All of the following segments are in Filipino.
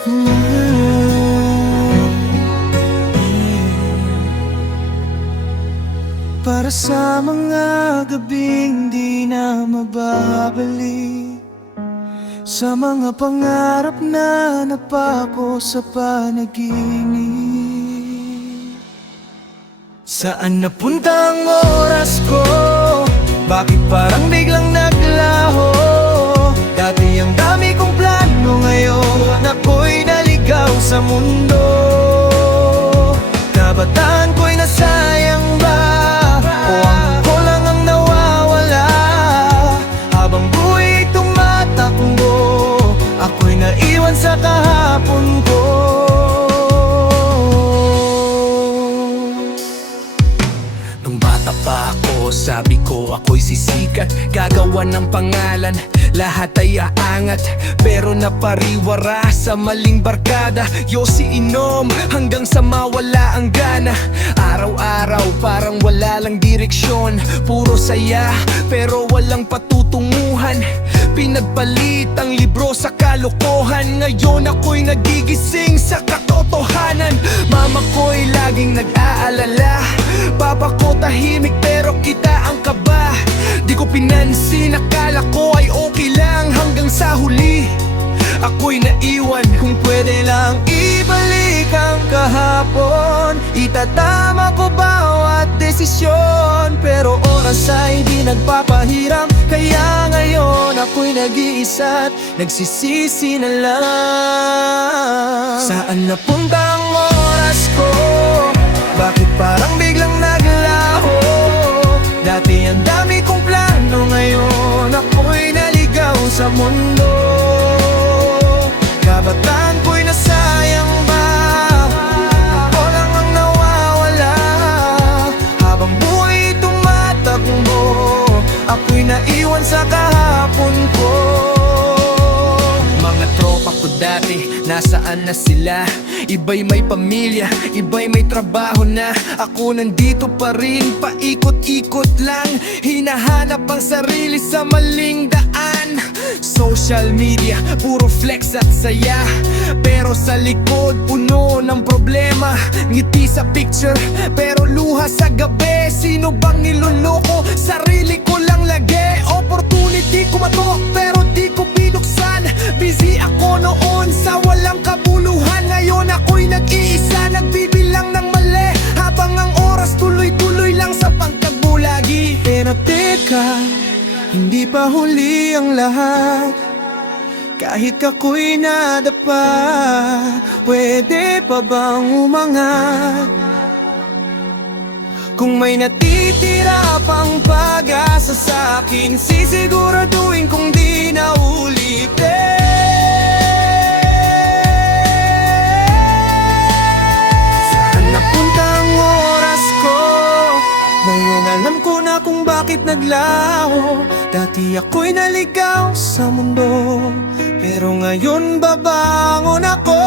Para sa mga gabing di na mababalik, sa mga pangarap na napako sa panaginip. Saan napunta ang oras ko? Bakit parang biglang naglaho? Dati ang dami kong plano, ngayon ako'y naligaw sa mundo. Kabataan ko'y nasayang ba? O ako lang ang nawawala? Habang buhay tumatakbo, ako'y naiwan sa kahapon ko. Nung bata pa ako, sabi ko ako'y sisikat, gagawa ng pangalan, lahat ay aangat. Pero napariwara sa maling barkada, yosi inom hanggang sa mawala ang gana. Araw-araw parang wala lang direksyon, puro saya pero walang patutunguhan. Pinagpalit ang libro sa kalokohan, ngayon ako'y nagigising sa katotohanan. Mama ko'y laging nag-aalala, papa ko tahimik pero kita ang kaba. Di ko pinansin, akala ko ay okay lang, hanggang sa huli ako'y naiwan. Kung pwede lang ibalik ang kahapon, itatama ko bawat desisyon. Pero oras ay di nagpapahiram, kaya ngayon ako'y nag-iisa't nagsisisi na lang. Saan napunta ang oras ko? Bakit parang biglang naglaho? Dati ang dami kong plano, ngayon ako'y naligaw sa mundo. Kabataan ko'y nasayang ba? Ako lang ang nawawala. Habang buhay tumatakbo, ako'y naiwan sa kahapon ko. Mga tropa ko dati, nasaan na sila? Iba'y may pamilya, iba'y may trabaho na. Ako nandito pa rin, paikot-ikot lang, hinahanap ang sarili sa maling daan. Social media, puro flex at saya, pero sa likod puno ng problema. Ngiti sa picture, pero luha sa gabi. Sino bang niloloko? Sarili ko lang lagi. Opportunity kumatok, pero di ko binuksan. Busy ako noon sa walang kabuluhan, ngayon ako'y nag-iisa, nagbibilang ng mali, habang ang oras tuloy-tuloy lang sa pagkagbulagi. Pero teka, hindi pa huli ang lahat. Kahit ako'y nadapa, pwede pa bang umangat? Kung may natitira pang pag-asa sa'kin, sisiguraduhin kong di na ulitin. Saan napunta ang oras ko? Ngayon alam ko na kung bakit naglaho. Dati ako'y naligaw sa mundo, pero ngayon babangon ako.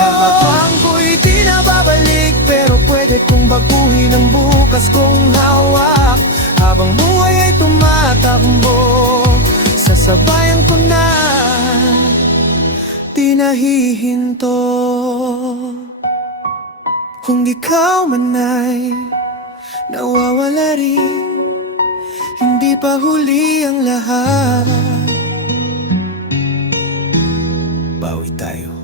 Kapatang ko'y di na babalik, pero pwede kong baguhin ang bukas kong hawak. Habang buhay ay tumatakbo, sasabayan ko na, di nahihinto. Kung ikaw man ay nawawala rin, hindi pa huli ang lahat. Bawi tayo.